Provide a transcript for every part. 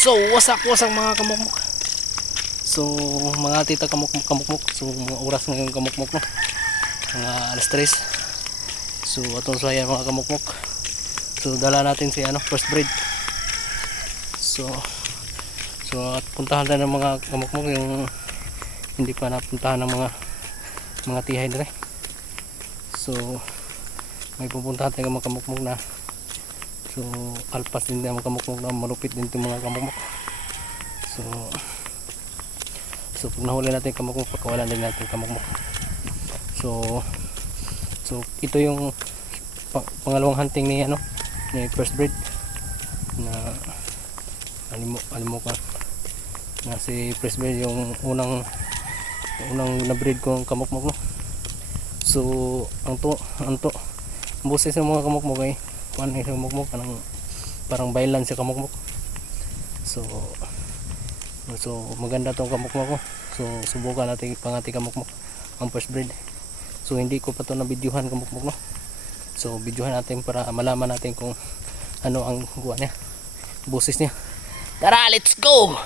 So wasak mga kamukmuk. So mga tita kamukmuk. So mga oras ngayon kamukmuk no. Mga alas 3. So atong saya mga kamukmuk. So dala natin si first breed. So at puntahan tayo ng mga kamukmuk yung hindi pa napuntahan ng mga tihay dire. So may pupuntahan tayo ng mga kamukmuk na so alpas din ng mga kamukmuk na malupit din itong mga kamukmuk. So pag nahuli natin kamukmuk, pagkawalan din natin kamukmuk. So ito yung pangalawang hunting ni ni first breed na alimukan na si first breed yung unang na breed kong kamukmuk no. So ang boses ng mga kamukmuk ay kamukmuk parang bailan si kamukmuk. So maganda tong kamukmuk ko. So subukan natin pangati kamukmuk ang first breed. So hindi ko pa to na videohan kamukmuk no. So videohan natin para malaman natin kung ano ang guwa niya, boses niya. Tara, let's go.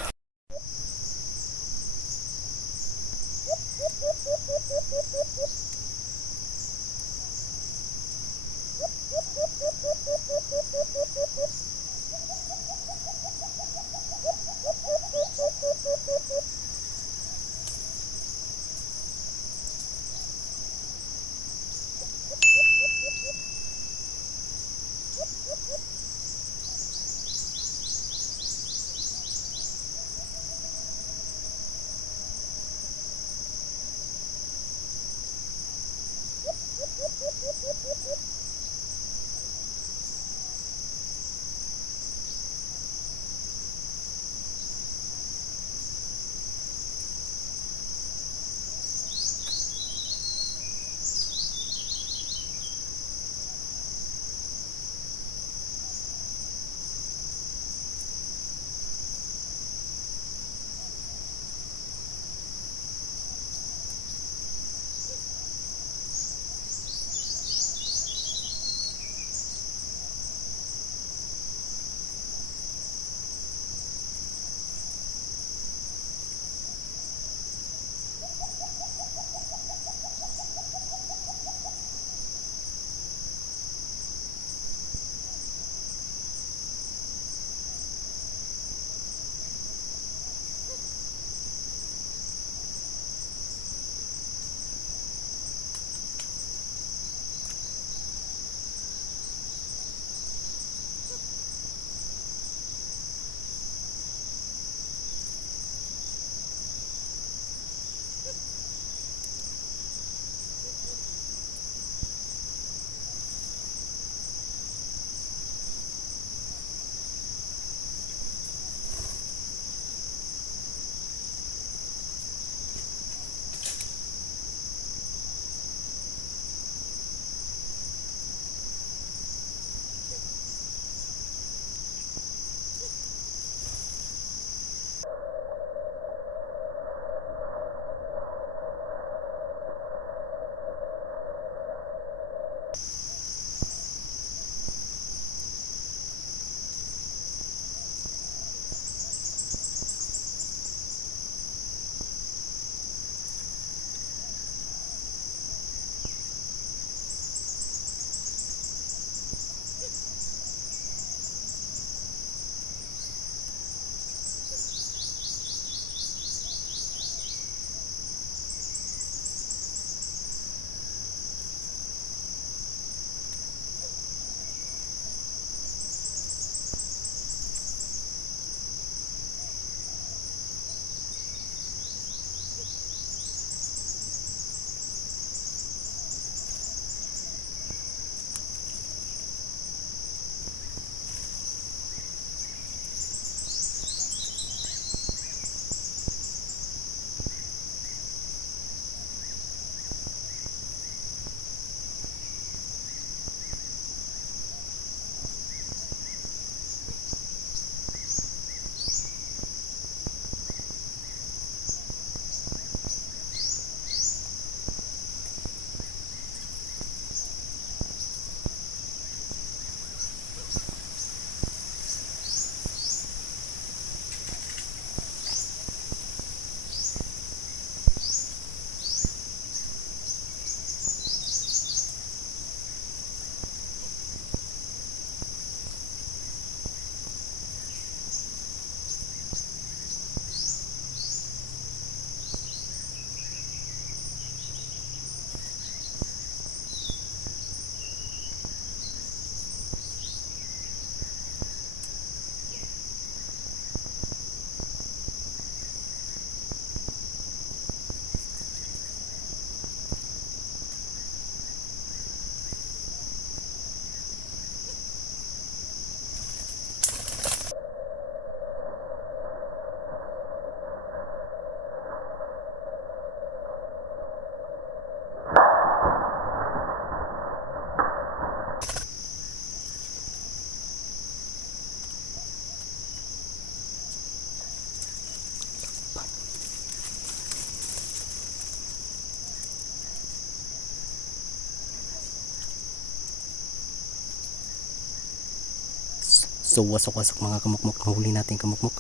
So wasak-wasak mga kamukmok, nahuli natin kamukmok.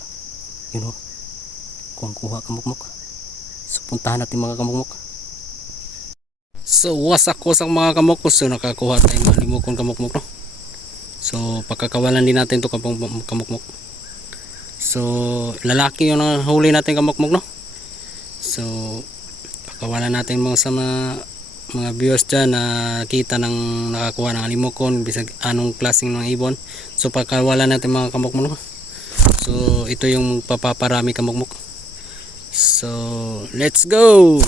Yun o, kuha kamukmok. So puntahan natin mga kamukmok. So wasak-wasak mga kamukmok, so nakakuha tayong mga limokon kamukmok no. So pagkakawalan din natin to kamukmok. So lalaki yung nahuli natin kamukmok no. So pagkawalan natin mga sa mga viewers dyan na kita ng nakakuha ng limokon bisag anong klaseng ng ibon. So pagkawala natin mga kamukmok, so ito yung papaparami kamukmok. So let's go.